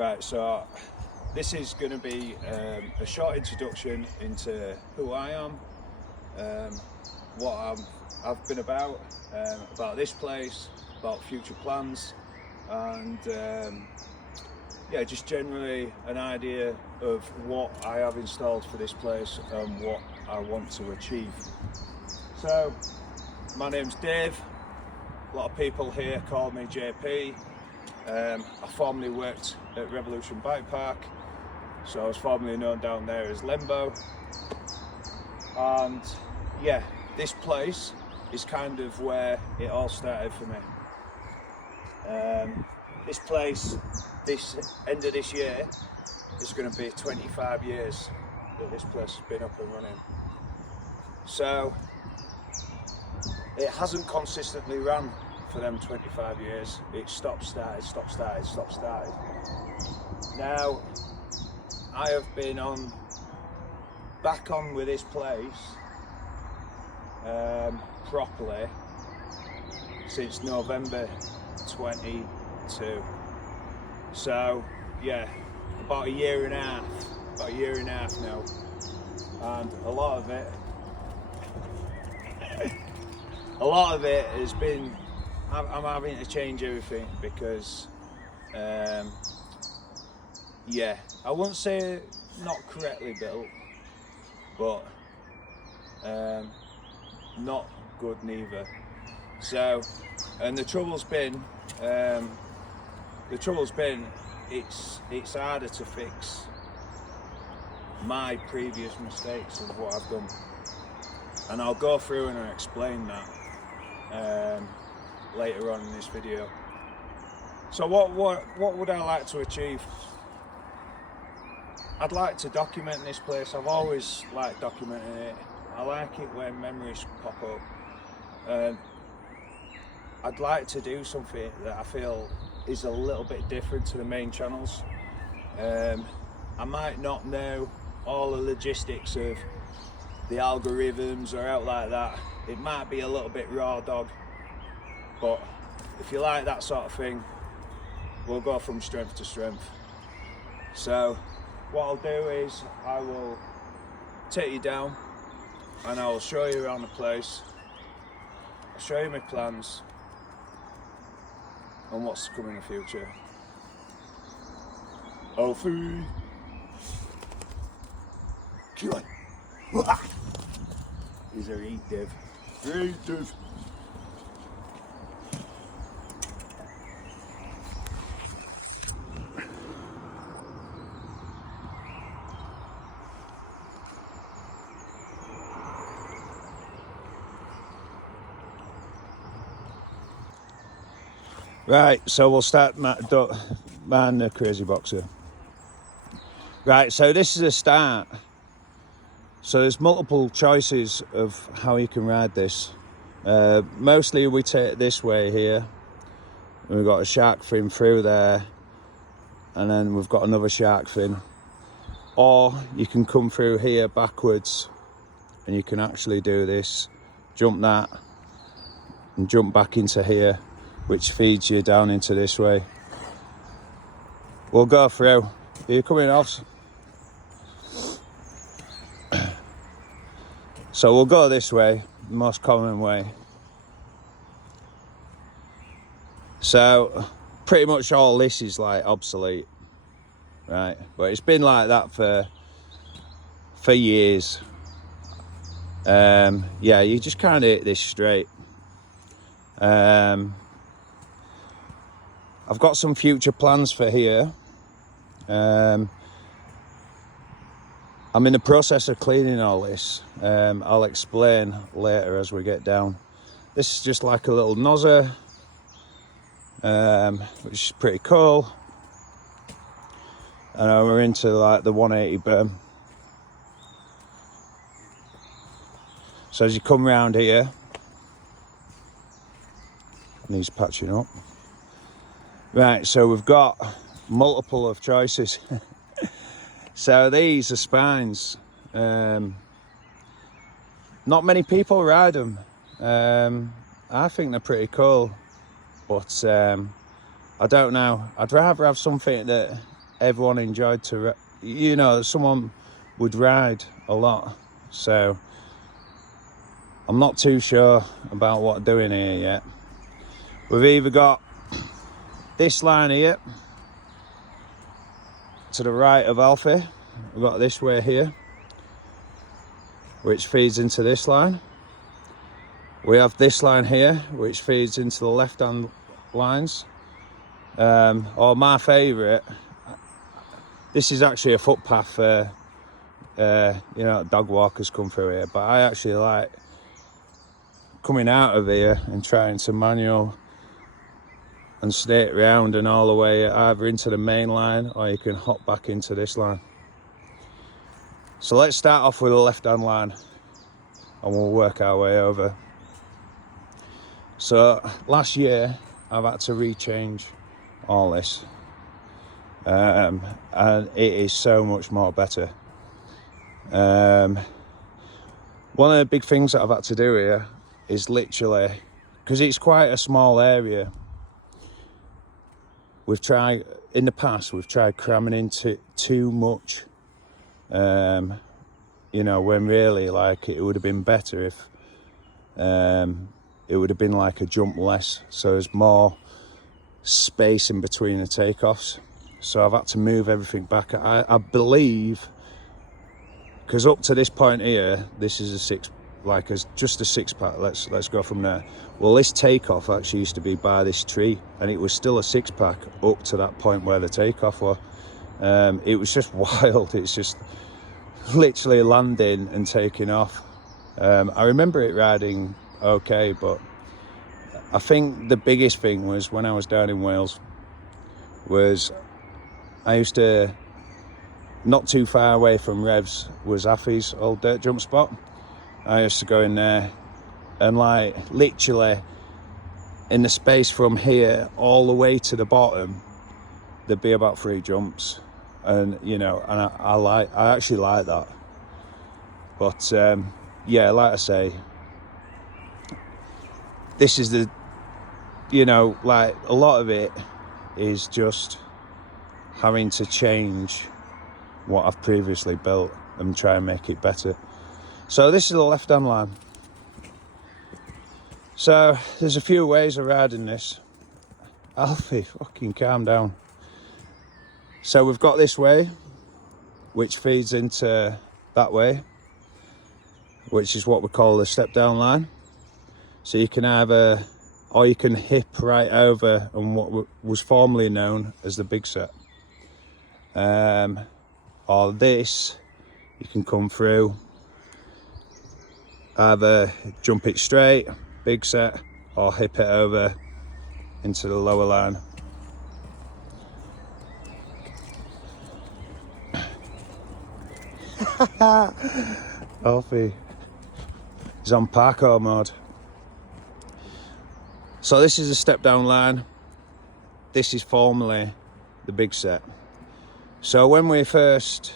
Right, so this is going to be a short introduction into who I am, what I've been about this place, about future plans, and yeah, just generally an idea of what I have installed for this place and what I want to achieve. So, my name's Dave. A lot of people here call me JP. I formerly worked at Revolution Bike Park, so I was formerly known down there as Lembo. And yeah, this place is kind of where it all started for me. This place, this end of this year, is going to be 25 years that this place has been up and running. So it hasn't consistently run for them 25 years. It stopped, started, stopped, started, stopped, started. Now, I have been back on with this place properly since November 22. So, yeah, about a year and a half now. And a lot of it has been, I'm having to change everything because, yeah, I wouldn't say not correctly built, but not good neither. So, and the trouble's been, it's harder to fix my previous mistakes of what I've done, and I'll go through and I'll explain that later on in this video. So what would I like to achieve? I'd like to document this place. I've always liked documenting it. I like it when memories pop up. I'd like to do something that I feel is a little bit different to the main channels. I might not know all the logistics of the algorithms or out like that. It might be a little bit raw dog, but if you like that sort of thing, we'll go from strength to strength. So what I'll do is I will take you down and I will show you around the place. I'll show you my plans and what's to come in the future. Oh, food. Kill it. He's a eat, Dev. Eat, Dev. Right, so we'll start man the crazy boxer. Right, so this is a start. So there's multiple choices of how you can ride this. Mostly we take this way here. And we've got a shark fin through there. And then we've got another shark fin. Or you can come through here backwards. And you can actually do this. Jump that. And jump back into here, which feeds you down into this way. We'll go through. Are you coming off? So we'll go this way, the most common way. So pretty much all this is like obsolete, right? But it's been like that for years. Yeah, you just can't hit this straight. I've got some future plans for here. I'm in the process of cleaning all this. I'll explain later as we get down. This is just like a little nozzer, which is pretty cool. And we're into like the 180 berm. So as you come round here, needs patching up. Right, so we've got multiple of choices. So these are spines. Not many people ride them. I think they're pretty cool, but I don't know. I'd rather have something that everyone enjoyed to, someone would ride a lot. So I'm not too sure about what I'm doing here yet. We've either got this line here to the right of Alfie. We've got this way here, which feeds into this line. We have this line here, which feeds into the left-hand lines. Or my favourite, this is actually a footpath for, dog walkers come through here, but I actually like coming out of here and trying to manual and straight round and all the way either into the main line, or you can hop back into this line. So let's start off with the left-hand line and we'll work our way over. So last year I've had to rechange all this, and it is so much more better. One of the big things that I've had to do here is literally, because it's quite a small area, in the past we've tried cramming into too much, when really, like, it would have been better if it would have been like a jump less, so there's more space in between the takeoffs. So I've had to move everything back. I believe, because up to this point here, this is just a six pack. Let's go from there. Well, this takeoff actually used to be by this tree, and it was still a six pack up to that point where the takeoff was. It was just wild. It's just literally landing and taking off. I remember it riding okay, but I think the biggest thing was when I was down in Wales, was I used to, not too far away from Revs was Affy's old dirt jump spot. I used to go in there and, like, literally in the space from here all the way to the bottom, there'd be about 3 jumps, and I actually like that. But yeah, like I say, this is the, like, a lot of it is just having to change what I've previously built and try and make it better. So this is the left-hand line. So there's a few ways of riding this. Alfie, fucking calm down. So we've got this way, which feeds into that way, which is what we call the step-down line. So you can either, or you can hip right over on what was formerly known as the big set. Or this, you can come through, either jump it straight, big set, or hip it over into the lower line. Alfie, he's on parkour mode. So this is a step down line. This is formerly the big set. So when we first,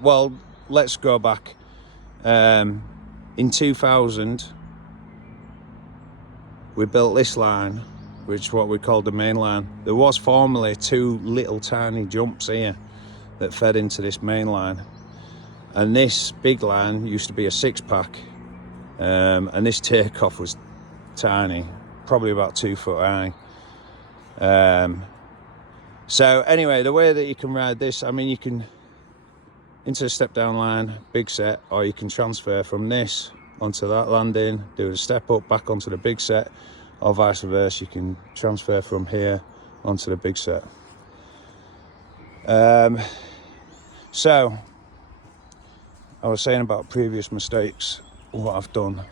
well, let's go back. In 2000, we built this line, which is what we called the main line. There was formerly 2 little tiny jumps here that fed into this main line. And this big line used to be a 6-pack. And this takeoff was tiny, probably about 2 foot high. So anyway, the way that you can ride this, I mean, you can into the step down line, big set, or you can transfer from this onto that landing, do a step up back onto the big set, or vice versa. You can transfer from here onto the big set. So I was saying about previous mistakes, what I've done.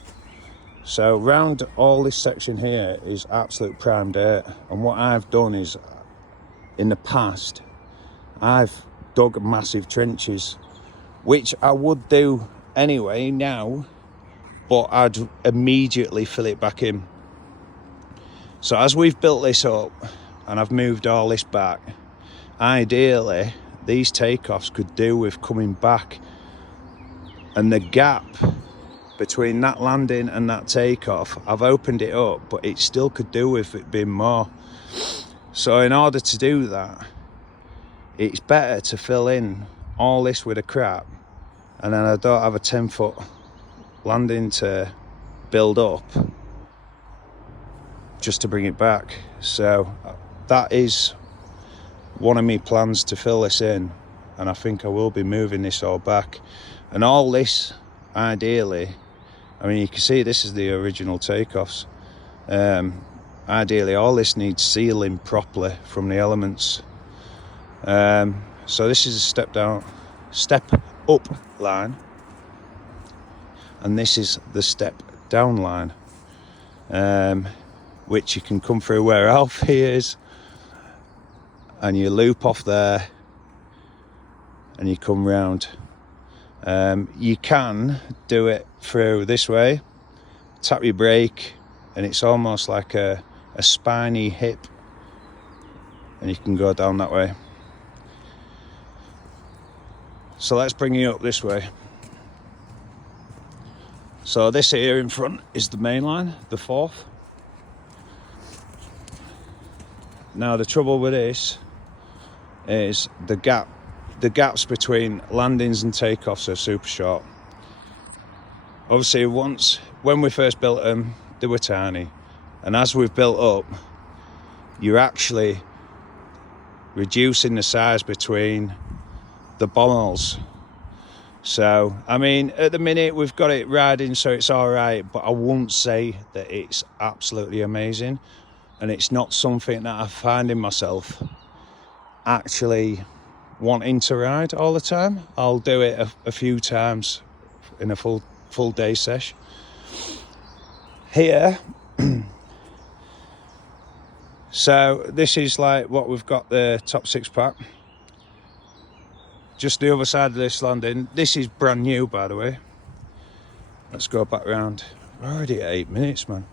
So round all this section here is absolute prime dirt, and what I've done is, in the past, I've dug massive trenches, which I would do anyway now, but I'd immediately fill it back in. So as we've built this up and I've moved all this back, ideally these takeoffs could do with coming back, and the gap between that landing and that takeoff, I've opened it up, but it still could do with it being more. So in order to do that, it's better to fill in all this with a crap, and then I don't have a 10-foot landing to build up just to bring it back. So that is one of my plans, to fill this in, and I think I will be moving this all back. And all this, ideally, I mean, you can see this is the original takeoffs. Ideally, all this needs sealing properly from the elements. So this is a step up line, and this is the step down line, which you can come through where Alfie is, and you loop off there and you come round. You can do it through this way, tap your brake, and it's almost like a spiny hip, and you can go down that way. So let's bring you up this way. So this here in front is the main line, the 4th. Now the trouble with this is the gaps between landings and takeoffs are super short. Obviously, when we first built them, they were tiny, and as we've built up, you're actually reducing the size between the bommels. So I mean, at the minute we've got it riding, so it's all right, but I won't say that it's absolutely amazing, and it's not something that I find in myself actually wanting to ride all the time. I'll do it a few times in a full day sesh. Here, so this is like what we've got, the top 6 pack. Just the other side of this landing. This is brand new, by the way. Let's go back round. We're already at 8 minutes, man.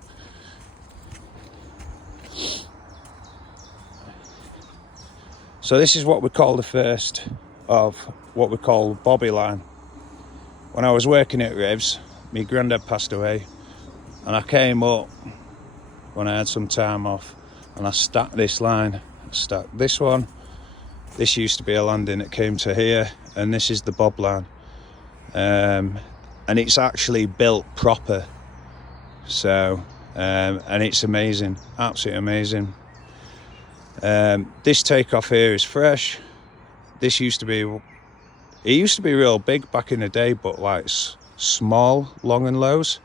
So this is what we call the first of what we call Bobby line. When I was working at Revs, my granddad passed away, and I came up when I had some time off, and I stacked this line. I stacked this one. This used to be a landing that came to here, and this is the Bob line. And it's actually built proper. So, and it's amazing, absolutely amazing. This takeoff here is fresh. This used to be real big back in the day, but like small, long and lows.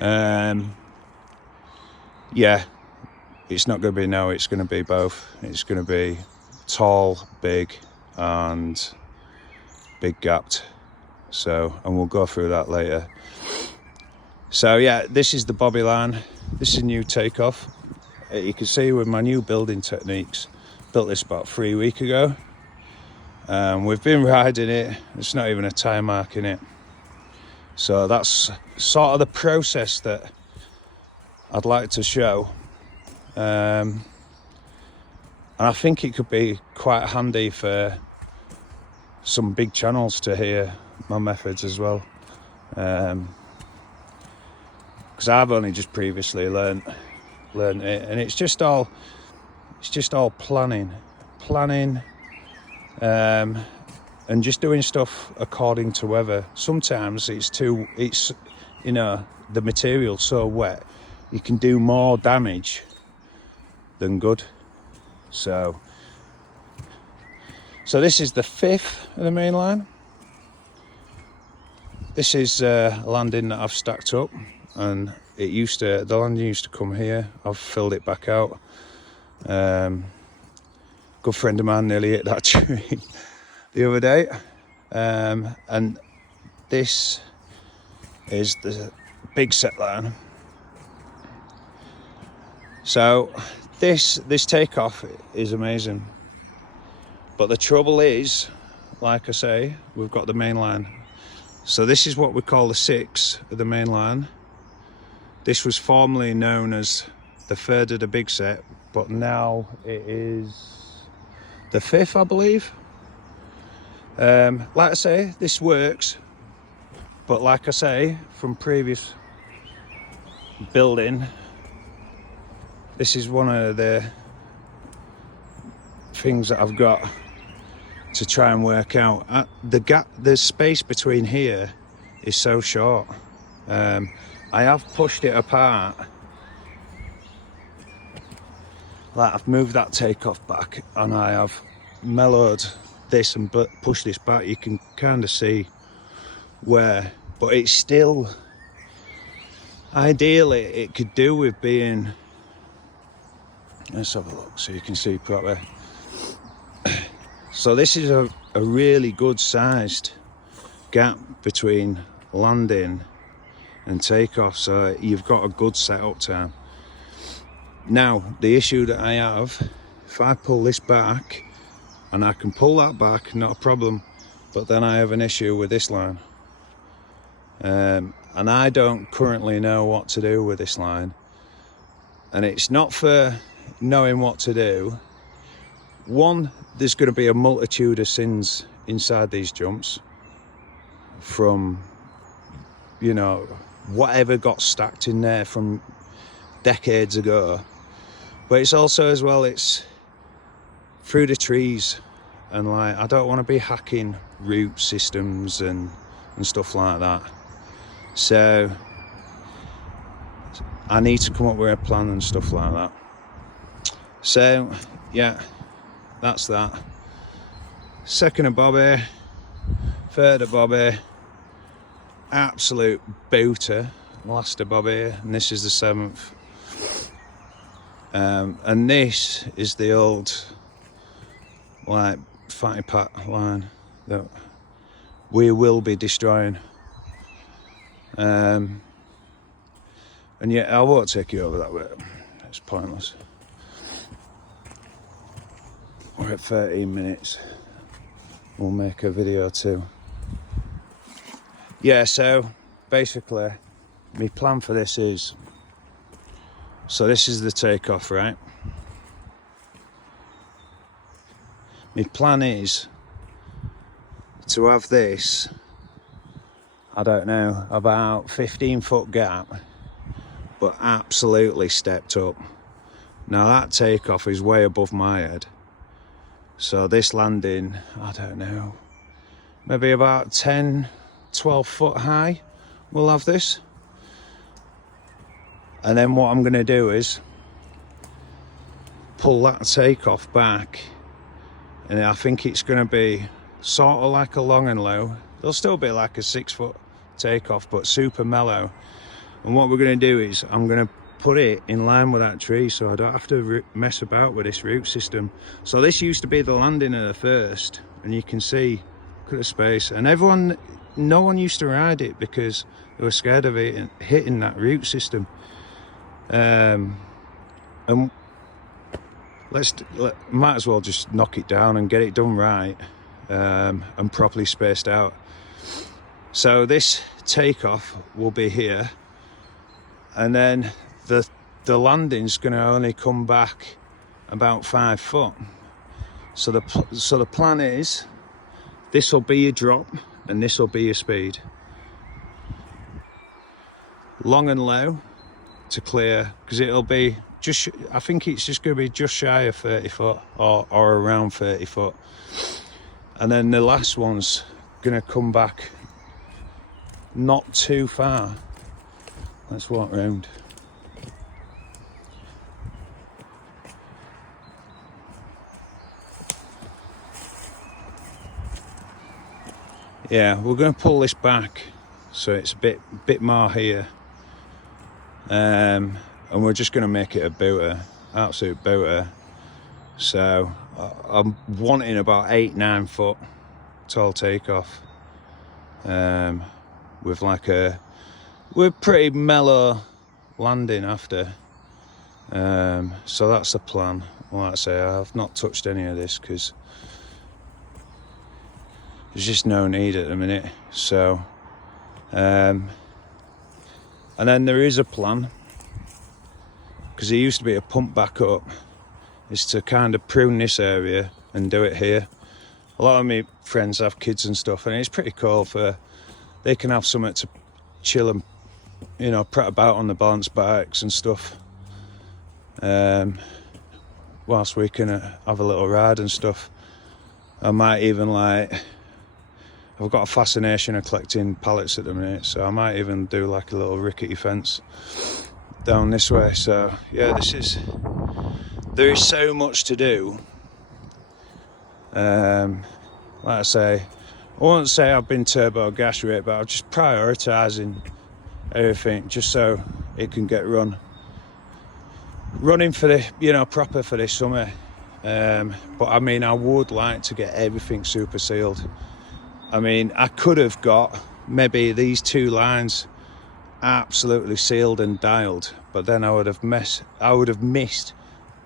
Yeah, it's not going to be no, it's going to be both. It's going to be tall, big, and big gapped. So, and we'll go through that later. So yeah, this is the Bobby line. This is a new takeoff. You can see with my new building techniques, built this about 3 weeks ago. We've been riding it. There's not even a tire mark in it. So that's sort of the process that I'd like to show. And I think it could be quite handy for some big channels to hear my methods as well. Because I've only just previously learned it, and it's just all planning, and just doing stuff according to weather. Sometimes it's you know, the material's so wet, you can do more damage than good. So this is the 5th of the main line. This is a landing that I've stacked up, and the landing used to come here. I've filled it back out. Good friend of mine nearly hit that tree the other day. And this is the big set line. So this takeoff is amazing. But the trouble is, like I say, we've got the main line. So this is what we call the 6 of the main line. This was formerly known as the 3rd of the big set, but now it is the 5th, I believe. Like I say, this works, but like I say, from previous building, this is one of the things that I've got to try and work out. The space between here is so short. I have pushed it apart. Like, I've moved that takeoff back and I have mellowed this and pushed this back. You can kind of see where, but it's still, ideally it could do with being, let's have a look so you can see properly. So this is a really good sized gap between landing and takeoff, so you've got a good setup time. Now the issue that I have, if I pull this back, and I can pull that back, not a problem, but then I have an issue with this line, and I don't currently know what to do with this line. And it's not for knowing what to do. One, there's going to be a multitude of sins inside these jumps from, you know, whatever got stacked in there from decades ago. But it's also, as well, it's through the trees, and like, I don't want to be hacking root systems and stuff like that. So I need to come up with a plan and stuff like that. So yeah, that's that. Second of bobby, third of bobby, absolute booter, last of bobby, and this is the 7th. And this is the old, like, fatty pat line that we will be destroying. And yeah, I won't take you over that way, it's pointless. We're at 13 minutes. We'll make a video too. Yeah, so basically my plan for this is, so this is the takeoff, right? My plan is to have this, I don't know, about 15-foot gap, but absolutely stepped up. Now that takeoff is way above my head. So this landing, I don't know, maybe about 10, 12 foot high, we'll have this. And then what I'm gonna do is pull that takeoff back, and I think it's gonna be sort of like a long and low. There'll still be like a 6-foot takeoff, but super mellow. And what we're gonna do is I'm gonna put it in line with that tree, so I don't have to mess about with this root system. So this used to be the landing of the first, and you can see, look at the space, and no one used to ride it because they were scared of it hitting that root system. And might as well just knock it down and get it done right, and properly spaced out. So this takeoff will be here, and then the landing's going to only come back about 5 foot. So the plan is, this will be your drop and this will be your speed. Long and low to clear, because it'll be just, I think it's just going to be just shy of 30 foot or around 30 foot. And then the last one's going to come back not too far. Let's walk round. Yeah, we're going to pull this back so it's a bit more here, and we're just going to make it a booter, absolute booter. So I'm wanting about 8-9 foot tall takeoff, with like we're pretty mellow landing after, so that's the plan. Like I say, I've not touched any of this because there's just no need at the minute. So and then there is a plan, because there used to be a pump back up, is to kind of prune this area and do it here. A lot of my friends have kids and stuff, and it's pretty cool for, they can have something to chill and, you know, prat about on the balance bikes and stuff, whilst we can have a little ride and stuff. I might even like, I've got a fascination of collecting pallets at the minute, so I might even do like a little rickety fence down this way. So yeah, there is so much to do. Like I say, I won't say I've been turbo gas with it, but I'm just prioritising everything just so it can get running for the, you know, proper for this summer. But I mean, I would like to get everything super sealed. I mean, I could have got maybe these 2 lines absolutely sealed and dialed, but then I would have missed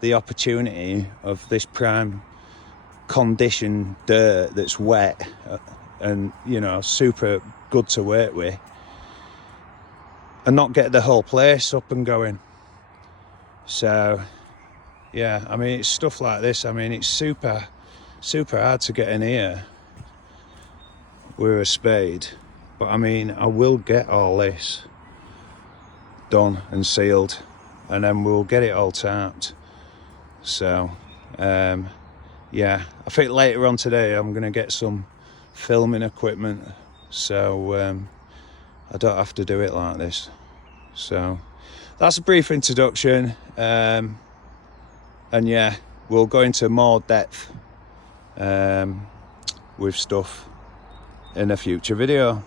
the opportunity of this prime condition dirt that's wet and, you know, super good to work with, and not get the whole place up and going. So yeah, I mean, it's stuff like this. I mean, it's super hard to get in here with a spade, but I mean, I will get all this done and sealed, and then we'll get it all tarped. So yeah, I think later on today I'm gonna get some filming equipment, so I don't have to do it like this. So that's a brief introduction, and yeah, we'll go into more depth with stuff in a future video.